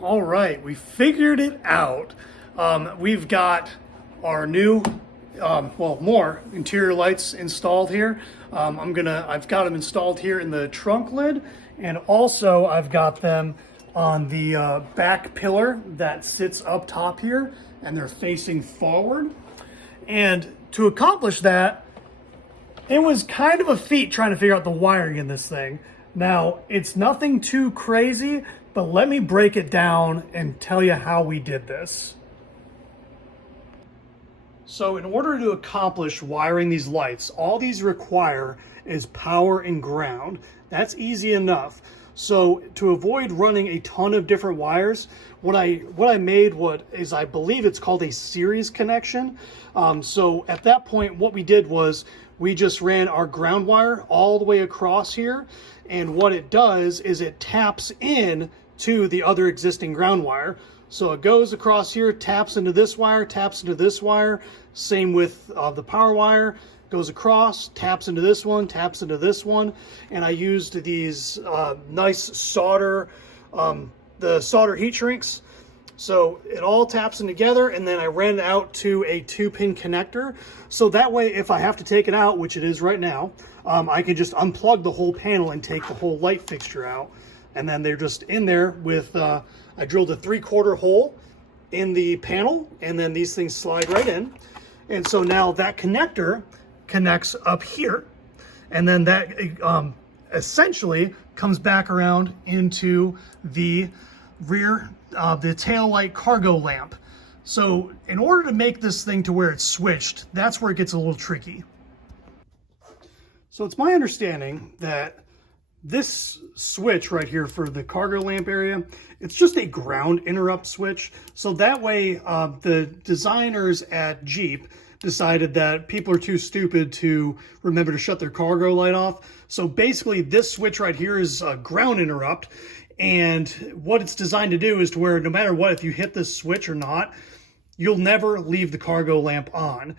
All right, we figured it out. We've got our new, more interior lights installed here. I've got them installed here in the trunk lid, and also I've got them on the back pillar that sits up top here, and they're facing forward. And to accomplish that, it was kind of a feat trying to figure out the wiring in this thing. Now, it's nothing too crazy, but let me break it down and tell you how we did this. So in order to accomplish wiring these lights, all these require is power and ground. That's easy enough. So to avoid running a ton of different wires, what I made is I believe it's called a series connection. So at that point, what we did was we just ran our ground wire all the way across here. And what it does is it taps in to the other existing ground wire. So it goes across here, taps into this wire, taps into this wire. Same with the power wire. Goes across, taps into this one, taps into this one. And I used these nice solder, the solder heat shrinks. So it all taps in together, and then I ran it out to a 2-pin connector. So that way, if I have to take it out, which it is right now, I can just unplug the whole panel and take the whole light fixture out. And then they're just in there with, I drilled a 3/4 hole in the panel, and then these things slide right in. And so now that connector connects up here, and then that essentially comes back around into the rear, the tail light cargo lamp. So in order to make this thing to where it's switched, that's where it gets a little tricky. So it's my understanding that this switch right here for the cargo lamp area, it's just a ground interrupt switch. So that way the designers at Jeep decided that people are too stupid to remember to shut their cargo light off. So basically this switch right here is a ground interrupt. And what it's designed to do is to where no matter what, if you hit this switch or not, you'll never leave the cargo lamp on.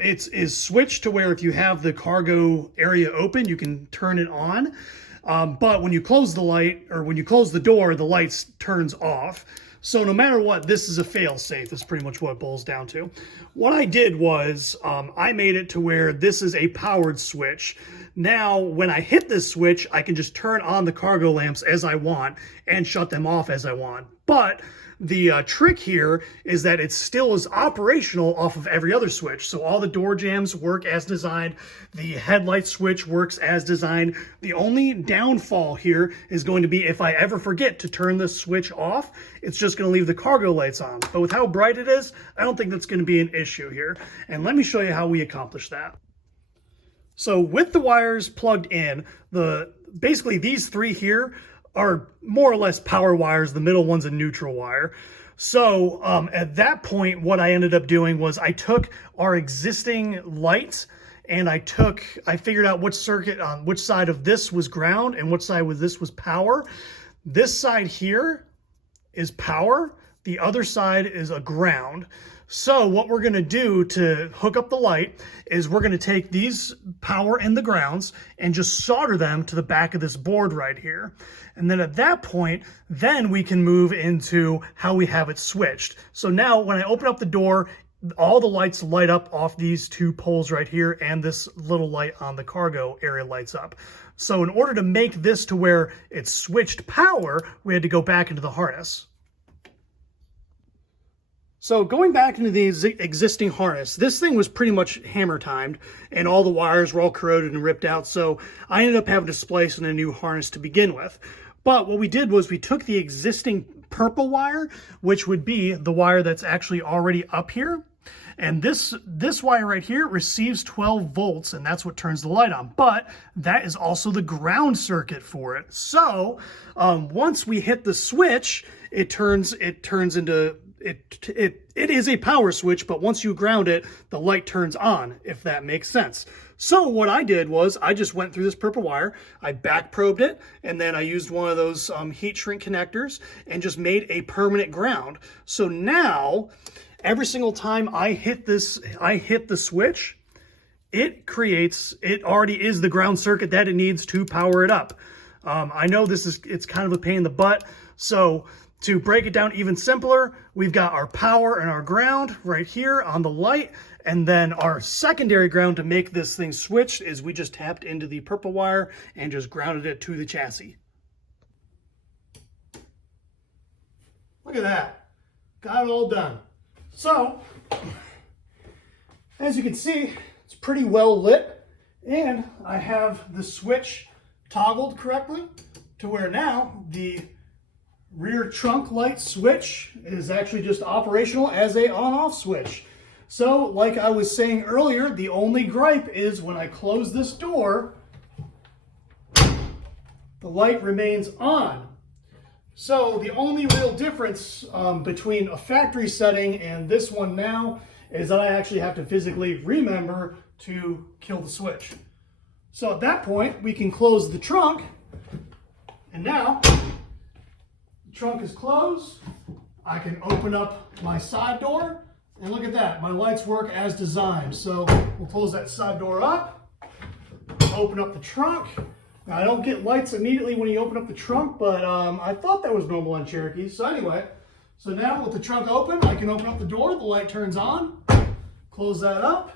It is switched to where if you have the cargo area open, you can turn it on. But when you close the light, or when you close the door, the light turns off. So no matter what, this is a fail-safe. That's pretty much what it boils down to. What I did was I made it to where this is a powered switch. Now, when I hit this switch, I can just turn on the cargo lamps as I want and shut them off as I want. But the trick here is that it still is operational off of every other switch. So all the door jambs work as designed. The headlight switch works as designed. The only downfall here is going to be if I ever forget to turn this switch off, it's just going to leave the cargo lights on. But with how bright it is, I don't think that's going to be an issue here. And let me show you how we accomplish that. So with the wires plugged in, basically these three here are more or less power wires. The middle one's a neutral wire. So at that point, what I ended up doing was I took our existing lights and I figured out which circuit on which side of this was ground and which side of this was power. This side here is power. The other side is a ground. So what we're going to do to hook up the light is we're going to take these power and the grounds and just solder them to the back of this board right here. And then at that point, then we can move into how we have it switched. So now when I open up the door, all the lights light up off these two poles right here, and this little light on the cargo area lights up. So in order to make this to where it's switched power, we had to go back into the harness. So going back into the existing harness, this thing was pretty much hammer timed and all the wires were all corroded and ripped out. So I ended up having to splice in a new harness to begin with. But what we did was we took the existing purple wire, which would be the wire that's actually already up here. And this wire right here receives 12 volts, and that's what turns the light on. But that is also the ground circuit for it. So once we hit the switch, it is a power switch, but once you ground it, the light turns on, if that makes sense. So what I did was I just went through this purple wire, I back probed it, and then I used one of those heat shrink connectors and just made a permanent ground. So now, every single time I hit the switch, it already is the ground circuit that it needs to power it up. I know it's kind of a pain in the butt. So to break it down even simpler, we've got our power and our ground right here on the light. And then our secondary ground to make this thing switch is we just tapped into the purple wire and just grounded it to the chassis. Look at that. Got it all done. So, as you can see, it's pretty well lit, and I have the switch toggled correctly to where now the rear trunk light switch is actually just operational as a on-off switch. So, like I was saying earlier, the only gripe is when I close this door, the light remains on. So the only real difference between a factory setting and this one now is that I actually have to physically remember to kill the switch. So at that point, we can close the trunk, and now the trunk is closed. I can open up my side door, and look at that, my lights work as designed. So we'll close that side door up, open up the trunk. Now, I don't get lights immediately when you open up the trunk, but I thought that was normal on Cherokees. So anyway, so now with the trunk open, I can open up the door, the light turns on, close that up,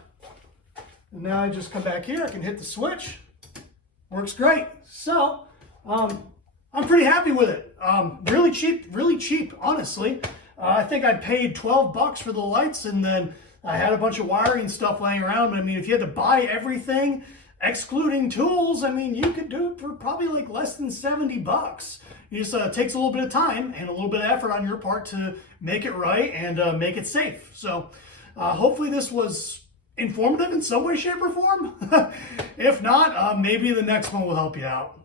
and now I just come back here, I can hit the switch, works great. So, I'm pretty happy with it. Really cheap, honestly. I think I paid 12 bucks for the lights, and then I had a bunch of wiring stuff laying around. I mean, if you had to buy everything, excluding tools, I mean, you could do it for probably like less than 70 bucks. It just takes a little bit of time and a little bit of effort on your part to make it right and make it safe. So hopefully this was informative in some way, shape, or form. If not, maybe the next one will help you out.